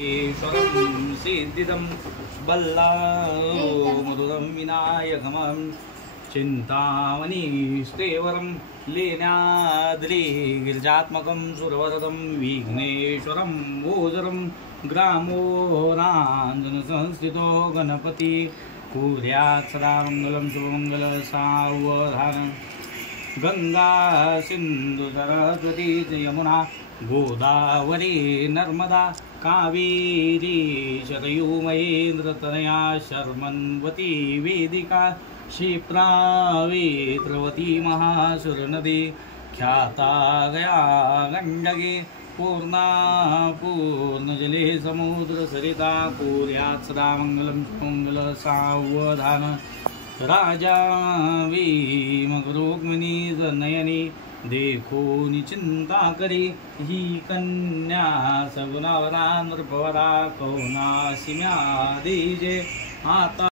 ईश्वरं सिद्धिदं बल्लां मधुरं विनायकमं चिन्तामणिस्तेवरं लीनाद्रि गिरिजात्मकं सुरवरदं विघ्नेश्वरं भोजरं ग्रामो राञ्जनसंस्थितो गणपति कुर्यात् सदा मङ्गलं शुभमङ्गलसावधानं गंगा सिंधु सरस्वती यमुना गोदावरी नर्मदा कावेरी शतयुमयेन्द्रतनया शर्मन्वती वेदिका क्षिप्रावेत्रवती महासुरनदी ख्याता गया गण्डके पूर्णा पूर्णजले समुद्रसरिता कुर्यात् सदा मङ्गलं मङ्गलसावधान राजा भीमरुक्मिणी नयनी देखो निचिंता करी ही कन्या सगुणावरा नृपवरा कौनासिम्या दीजे आता